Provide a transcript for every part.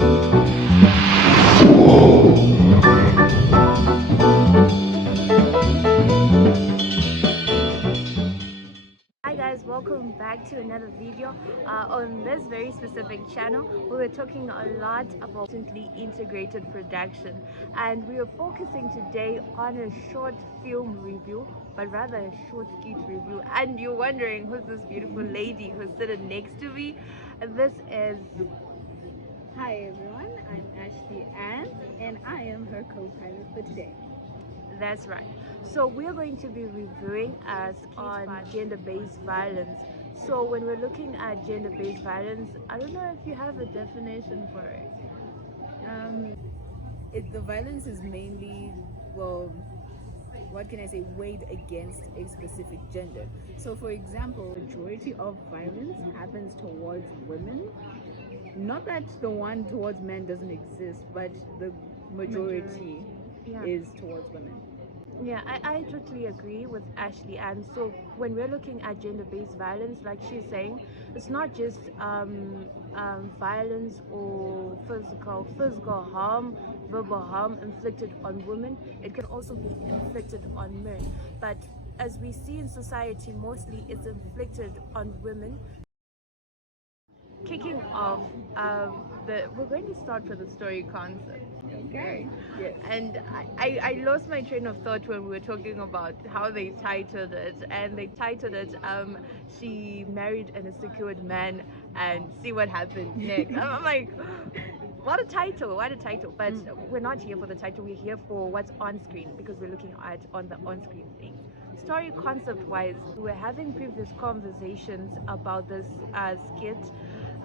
Hi guys, welcome back to another video. On this very specific channel, we were talking a lot about recently integrated production, and we are focusing today on a short film review, but rather a short skit review. And you're wondering who's this beautiful lady who's sitting next to me? This is Hi everyone, I'm Ashley Ann and I am her co-pilot for today. That's right. So we're going to be reviewing us on gender-based violence. So when we're looking at gender-based violence, I don't know if you have a definition for it. Um, the violence is mainly, well, what can I say, weighed against a specific gender. So for example, majority of violence happens towards women. Not that the one towards men doesn't exist, but the majority Yeah. is towards women. Yeah, I totally agree with Ashley. And so when we're looking at gender-based violence, like she's saying, it's not just violence or physical harm, verbal harm inflicted on women. It can also be inflicted on men. But as we see in society, mostly it's inflicted on women. Kicking off, we're going to start with the story concept. Okay. Yes. And I lost my train of thought when we were talking about how they titled it, and they titled it she married an insecure man and see what happened next. I'm like, what a title, what a title. But we're not here for the title, we're here for what's on screen, because we're looking at on the on-screen things. Story concept wise, we were having previous conversations about this skit.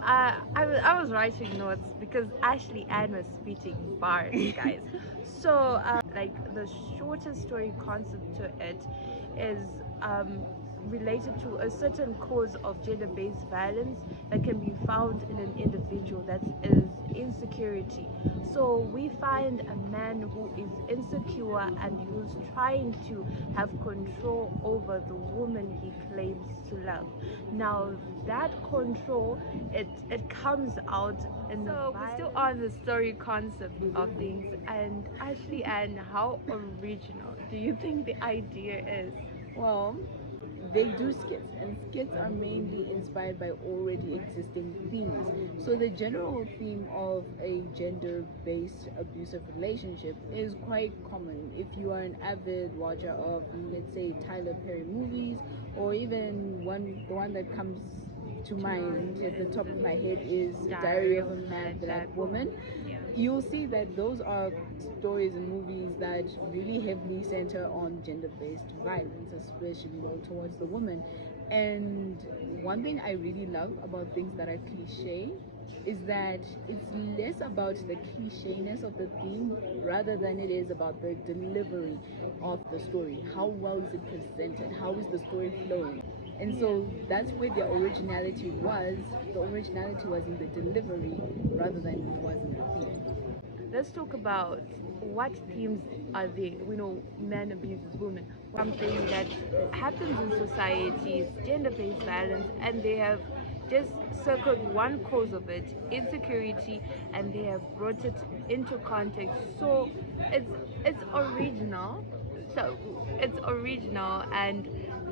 I was writing notes because Ashley Ann was spitting bars, guys. So, like the shortest story concept to it is related to a certain cause of gender-based violence that can be found in an individual, that is insecurity. So we find a man who is insecure and who's trying to have control over the woman he claims to love. Now that control, it comes out in the so we're still on the story concept of things. And Ashley Ann, how original do you think the idea is? Well, they do skits, and skits are mainly inspired by already existing themes. So the general theme of a gender-based abusive relationship is quite common. If you are an avid watcher of, let's say, Tyler Perry movies, or even the one that comes to mind at the top of my head is Diary of a Mad Black Woman. You'll see that those are stories and movies that really heavily center on gender-based violence, especially towards the woman. And one thing I really love about things that are cliche is that it's less about the clichéness of the theme rather than it is about the delivery of the story. How well is it presented? How is the story flowing? And so that's where the originality was. The originality was in the delivery rather than it was in the theme. Let's talk about what themes are there. We know men abuses women. Something that happens in society is gender-based violence, and they have just circled one cause of it, insecurity, and they have brought it into context. So it's original. So it's original, and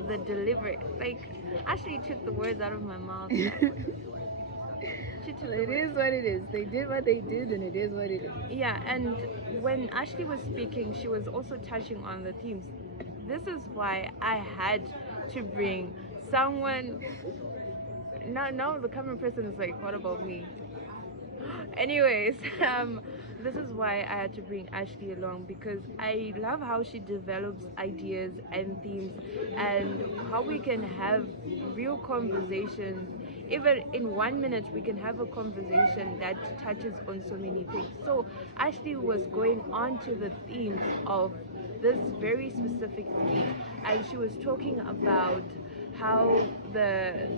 the delivery, like, actually took the words out of my mouth. It is what it is. They did what they did, and it is what it is. Yeah, and when Ashley was speaking, she was also touching on the themes. This is why I had to bring someone. Now the camera person is like, what about me? Anyways, this is why I had to bring Ashley along, because I love how she develops ideas and themes, and how we can have real conversations. Even in 1 minute, we can have a conversation that touches on so many things. So Ashley was going on to the themes of this very specific skit, and she was talking about how the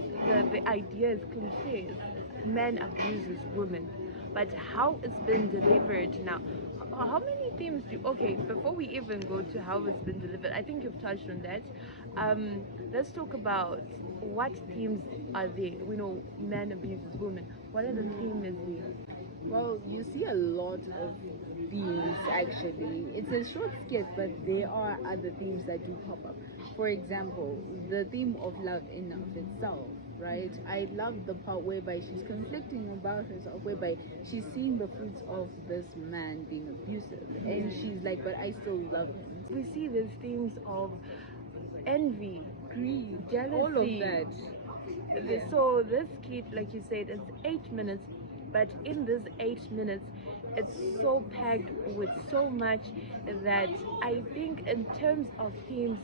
idea is cliches. Men abuses women, but how it's been delivered now. How many themes do, okay, before we even go to how it's been delivered, I think you've touched on that. let's talk about what themes are there. We know man abuses women. What are the themes there? Well, you see a lot of themes actually. It's a short skit, but there are other themes that do pop up. For example, the theme of love in of itself, right? I love the part whereby she's conflicting about herself, whereby she's seeing the fruits of this man being abusive, and she's like, but I still love him. We see these themes of envy, Greed, jealousy, all of that. Yeah. So this skit, like you said, it's 8 minutes, but in this 8 minutes, it's so packed with so much that I think, in terms of themes,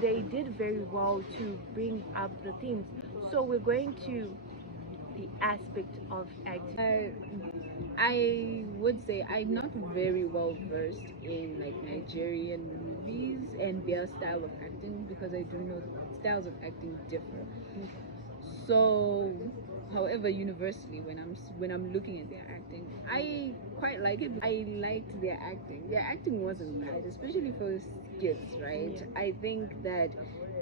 they did very well to bring up the themes. So we're going to the aspect of acting. I would say I'm not very well versed in like Nigerian movies and their style of acting, because I do know styles of acting differ. So, however, universally, when I'm looking at their acting, I quite like it. I liked their acting. Their acting wasn't bad, especially for skits, right? Yeah. I think that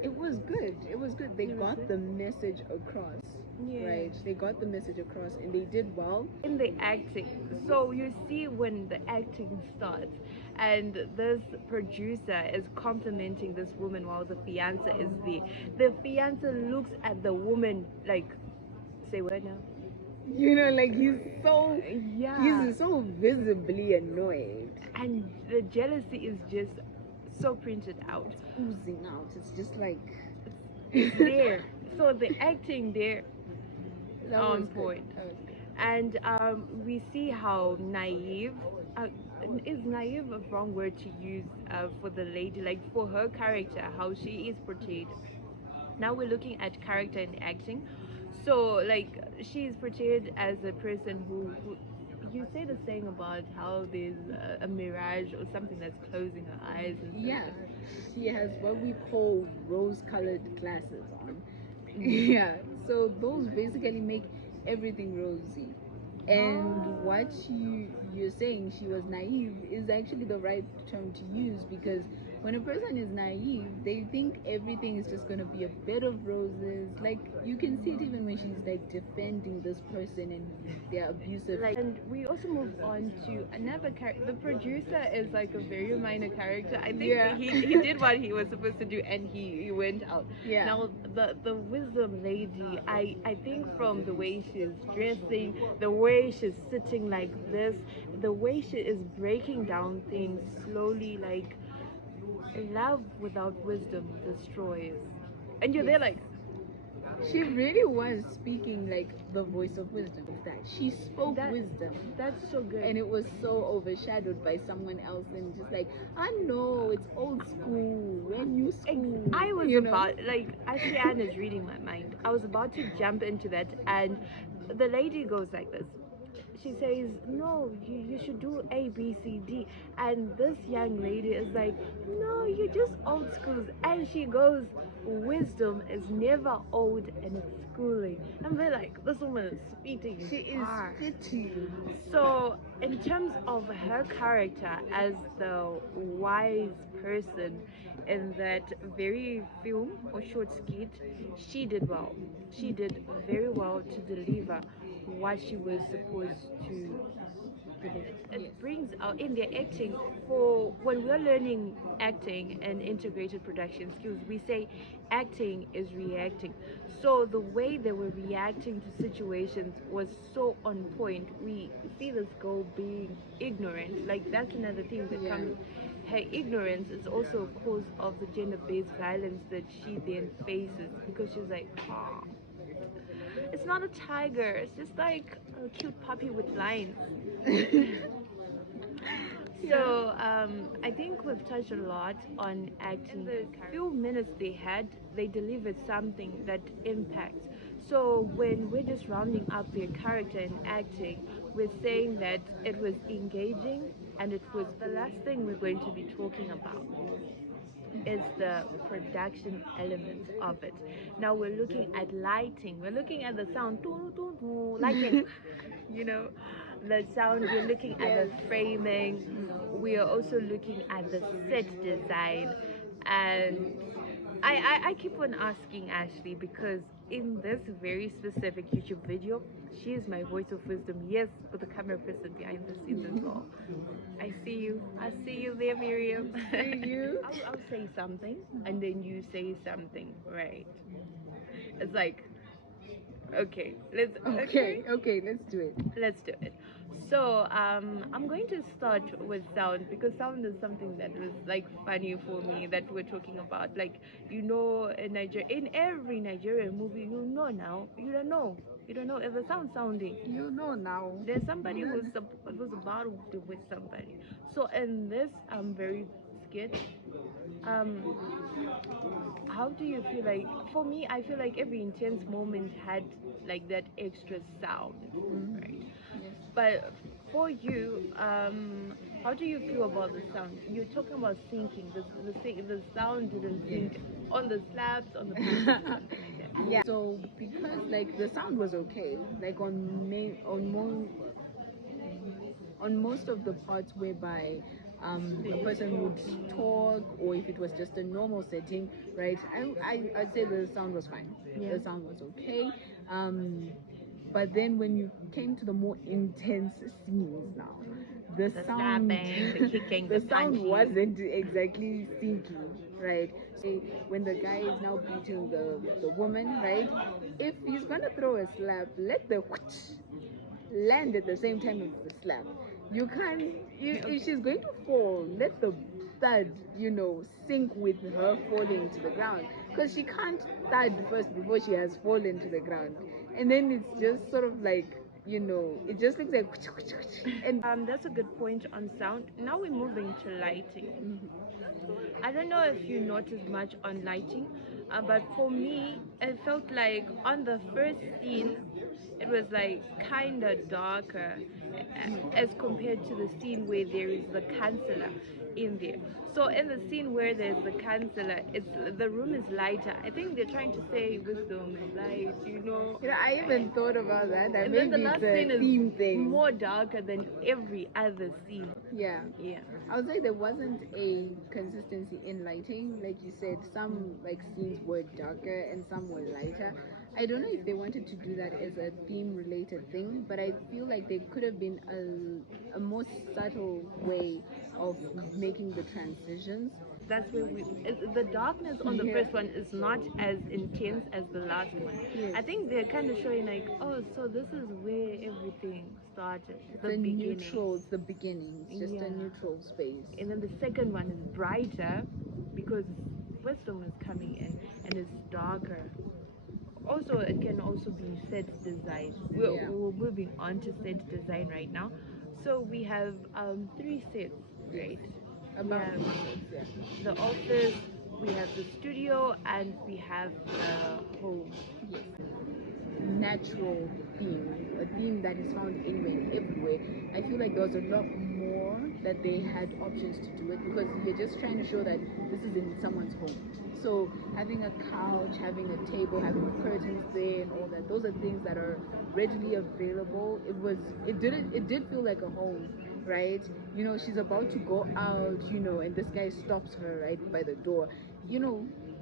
it was good. It was good. They It was got good. the message across. Yeah. Right, they got the message across and they did well. In the acting, so you see when the acting starts and this producer is complimenting this woman while the fiance is there, the fiance looks at the woman like, say what now? You know, like he's Yeah, so visibly annoyed. and the jealousy is just so printed out. It's oozing out. It's just like It's there. So the acting there that on was point. good. That was good. And we see how naive, is naive a wrong word to use for the lady, like for her character, how she is portrayed. Now we're looking at character and acting. So like she is portrayed as a person who you say the saying about how there's a mirage or something that's closing her eyes and stuff. Yeah, she has what we call rose-colored glasses on. Mhm. Yeah, so those basically make everything rosy. And what you're saying, she was naive, is actually the right term to use, because when a person is naive, they think everything is just going to be a bed of roses. Like you can see it even when she's like defending this person and their abusive. Like, and we also move on to another character. The producer is like a very minor character. I think Yeah. he did what he was supposed to do and he went out. Yeah. Now the wisdom lady, I think from the way she's dressing, the way she's sitting like this, the way she is breaking down things slowly, like love without wisdom destroys. And you're there like, She really was speaking like the voice of wisdom. That she spoke wisdom, that's so good. and it was so overshadowed by someone else, and just like, I know it's old school, we're new school. I was you know? about, like, Ashian is reading my mind. I was about to jump into that, and the lady goes like this. She says, no, you should do A, B, C, D. And this young lady is like, no, you're just old schools. And she goes, wisdom is never old and it's schooling. And we're like, this woman is spitting. She is fire. fitting. So, in terms of her character as the wise person in that very film or short skit, she did well. She did very well to deliver what she was supposed to deliver. It brings out in their acting, for when we're learning acting and integrated production skills, we say acting is reacting. So the way they were reacting to situations was so on point. We see this girl being ignorant, like that's another thing that comes. Her ignorance is also a cause of the gender-based violence that she then faces, because she's like, oh, it's not a tiger, it's just like a cute puppy with lines. So I think we've touched a lot on acting. The few minutes they had, they delivered something that impacts. So when we're just rounding up their character and acting, we're saying that it was engaging, and it was the last thing we're going to be talking about is the production element of it. Now we're looking at lighting, we're looking at the sound, lighting, you know, the sound, we're looking at the framing, we are also looking at the set design, and I keep on asking Ashley because in this very specific YouTube video, she is my voice of wisdom. Yes, with the camera person behind the scenes as well. I see you. I see you there, Miriam. See you. I'll say something and then you say something, right? It's like, okay, Okay, let's do it. let's do it. So I'm going to start with sound because sound is something that was like funny for me that we're talking about. Like in Niger, in every Nigerian movie, now you don't know if the sound sounding. You know now. There's somebody who's about to with somebody. So in this very skit, um, how do you feel like? For me, I feel like every intense moment had like that extra sound, right? Yes. But for you, how do you feel about the sound? You're talking about syncing. The sound didn't sync on the slaps, on the punches, something like that. Yeah. So because like the sound was okay, like on most of the parts whereby a person would talk, or if it was just a normal setting, right? I'd say the sound was fine. Yeah. The sound was okay. But then when you came to the more intense scenes now, the The sound, slapping, the kicking, the the sound punching. wasn't exactly syncing, right? So when the guy is now beating the woman, right? If he's gonna throw a slap, let the land at the same time as the slap. You can't. If she's going to fall, let the thud, sink with her falling to the ground. Because she can't thud first before she has fallen to the ground. And then it's just sort of like, it just looks like. And That's a good point on sound. Now we're moving to lighting. I don't know if you noticed much on lighting, but for me, it felt like on the first scene, it was like kind of darker as compared to the scene where there is the counselor in there. So in the scene where there's the counselor, the room is lighter. I think they're trying to say wisdom is light. I even thought about that. That And then the maybe last it's a scene is theme thing. more darker than every other scene. Yeah. Yeah. I would say there wasn't a consistency in lighting. Like you said, some like scenes were darker and some were lighter. I don't know if they wanted to do that as a theme related thing, but I feel like there could have been a more subtle way of making the transitions. That's where the darkness on the Yeah. first one is not as intense as the last one. Yes. I think they're kind of showing like, oh, so this is where everything started, It's the a beginning. neutral, it's the beginning. It's just Yeah. a neutral space. And then the second one is brighter because wisdom is coming in and it's darker. Also, it can also be set design. Yeah. We're moving on to set design right now. So we have three sets, Yes. right? About have yeah. the office, we have the studio, and we have the home. Yes. Natural theme, a theme that is found anywhere and everywhere. I feel like there was a lot more that they had options to do it, because you're just trying to show that this is in someone's home. So having a couch, having a table, having curtains there and all that, those are things that are readily available. It did feel like a home, right? She's about to go out, and this guy stops her right by the door.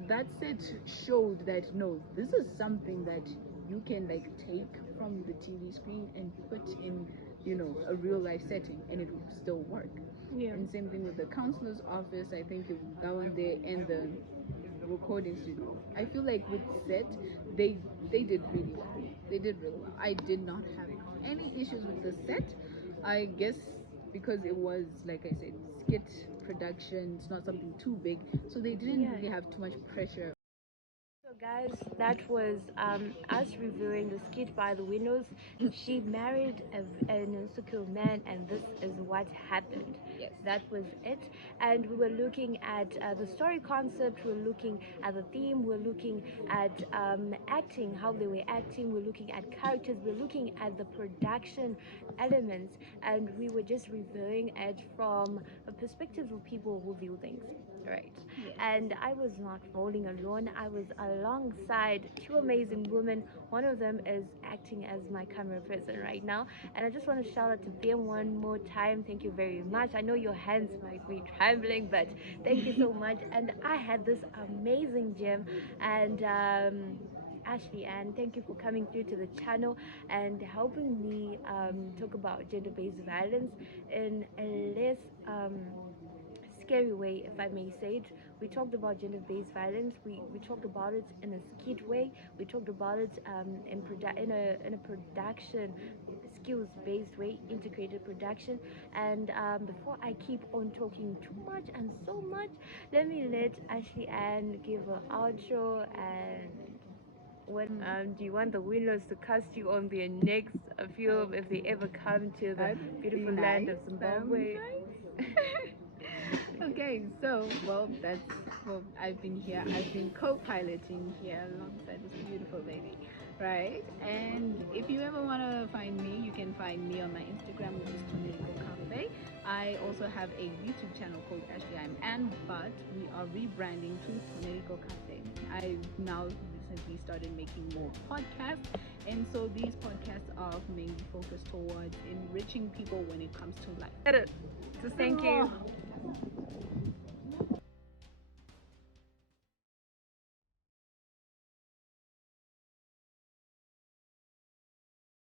That set showed that no, this is something that you can like take from the TV screen and put in, a real life setting, and it will still work. Yeah. And same thing with the counselor's office. I think that one there, and the recording studio. I feel like with set, they did really well. They did really well. I did not have any issues with the set. I guess because it was, like I said, skit production. It's not something too big, so they didn't Yeah. really have too much pressure. So guys, that was us reviewing the skit by the Winlos. She married an insecure man, and this is what happened. Yes. That was it. And we were looking at the story concept, we were looking at the theme, we were looking at acting, how they were acting, we were looking at characters, we were looking at the production elements, and we were just reviewing it from a perspective of people who view things, right? Yes. And I was not rolling alone. I was alongside two amazing women. One of them is acting as my camera person right now, and I just want to shout out to them one more time. Thank you very much. I know your hands might be trembling, but thank you so much. And I had this amazing gym, and Ashley, and thank you for coming through to the channel and helping me talk about gender-based violence in a less scary way, if I may say it. We talked about gender-based violence. We talked about it in a skit way. We talked about it in a production skills-based way, integrated production. And before I keep on talking too much and so much, let me let Ashley Ann give an outro. And what do you want the Winlos to cast you on their next film if they ever come to the That'd be beautiful land of nice. That would be Zimbabwe? nice. Okay, so I've been here. I've been co-piloting here alongside this beautiful lady, right? And if you ever want to find me, you can find me on my Instagram, which is Tonerico Cafe. I also have a YouTube channel called Ashley I'm Ann, but we are rebranding to Tonerico Cafe. I now recently started making more podcasts, and so these podcasts are mainly focused towards enriching people when it comes to life. So thank you.